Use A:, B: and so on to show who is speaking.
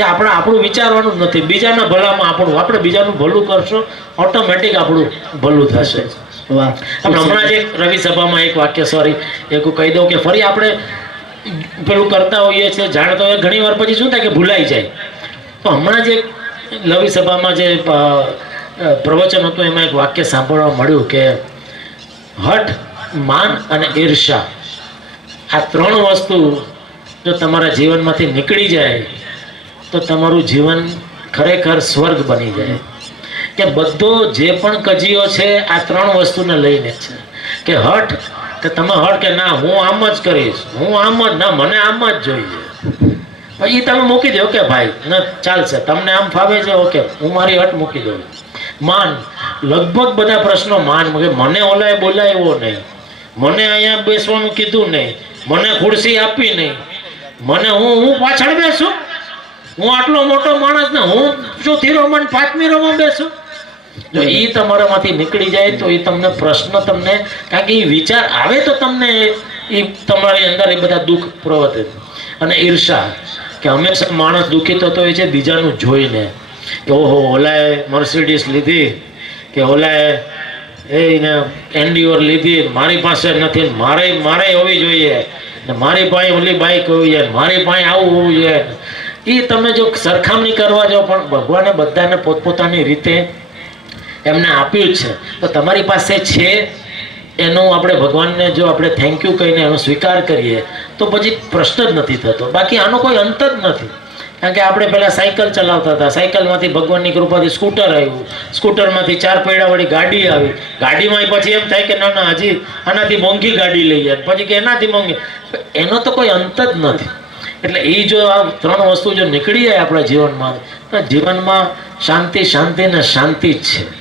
A: કે આપણે આપણું વિચારવાનું જ નથી. બીજાના ભલામાં આપણું આપણે બીજાનું ભલું કરશો ઓટોમેટિક આપણું ભલું થશે.
B: વાહ.
A: આપણે હમણાં જ એક રવિ સભામાં એક વાક્ય સોરી એક હું કહી દઉં કે ફરી આપણે પેલું કરતા હોઈએ છીએ જાણતા હોઈએ ઘણી વાર પછી શું થાય કે ભૂલાઈ જાય. તો હમણાં જ એક લવિ સભામાં જે પ્રવચન હતું એમાં એક વાક્ય સાંભળવા મળ્યું કે હઠ માન અને ઈર્ષા આ ત્રણ વસ્તુ જો તમારા જીવનમાંથી નીકળી જાય તો તમારું જીવન ખરેખર સ્વર્ગ બની જાય. કે બધો જે પણ કજીઓ છે, આ ત્રણ વસ્તુને લઈને છે. કે હઠ, કે તમે હઠ કે ના, હું આમ જ કરીશ, હું આમ જ, ના, મને આમ જ જોઈએ. એ તમે મૂકી દો કે ભાઈ, ના, ચાલશે, તમને આમ ફાવે છે, ઓકે, હું મારી હટ મૂકી દઉં. માન, લગભગ બધા પ્રશ્નો માન મને ઓલાએ બોલાવ્યો નહીં, મને અહીંયા બેસવાનું કીધું નહીં, મને ખુરશી આપી નહીં, મને હું હું પાછળ બેસું? હું આટલો મોટો માણસ ને હું શું રોમાં ને પાંચમી રોમાં બેસું? જો એ તમારામાંથી નીકળી જાય તો એ તમને પ્રશ્ન તમને, કારણ કે એ વિચાર આવે તો તમને એ તમારી અંદર એ બધા દુઃખ પ્રવર્તે. અને ઈર્ષા, કે હંમેશા માણસ દુઃખી થતો હોય છે, બીજાનું જોઈને. કે ઓહો, ઓલાએ મર્સિડીસ લીધી, કે ઓલાએ એને એન્ડિયોર લીધી, મારી પાસે નથી, મારે મારે હોવી જોઈએ. ને મારી પાસે ઓલી બાઈક હોવી જોઈએ મારી પાસે આવું હોવું જોઈએ. એ તમે જો સરખામણી કરવા જાઓ, પણ ભગવાને બધાને પોતપોતાની રીતે એમને આપ્યું છે. તો તમારી પાસે છે એનું આપણે ભગવાનને જો આપણે થેન્ક યુ કહીને એનો સ્વીકાર કરીએ, તો પછી પ્રશ્ન જ નથી થતો. બાકી આનો કોઈ અંત જ નથી. કારણ કે આપણે પહેલાં સાયકલ ચલાવતા હતા. સાયકલમાંથી ભગવાનની કૃપાથી સ્કૂટર આવ્યું. સ્કૂટરમાંથી ચાર પૈડાવાળી ગાડી આવી. ગાડીમાં પછી એમ થાય કે ના ના, હજી આનાથી મોંઘી ગાડી લઈએ પછી કે એનાથી મોંઘી. એનો તો કોઈ અંત જ નથી. એટલે એ જો આ ત્રણ વસ્તુ જો નીકળી જાય આપણા જીવનમાં, તો જીવનમાં શાંતિ શાંતિ ને શાંતિ જ છે.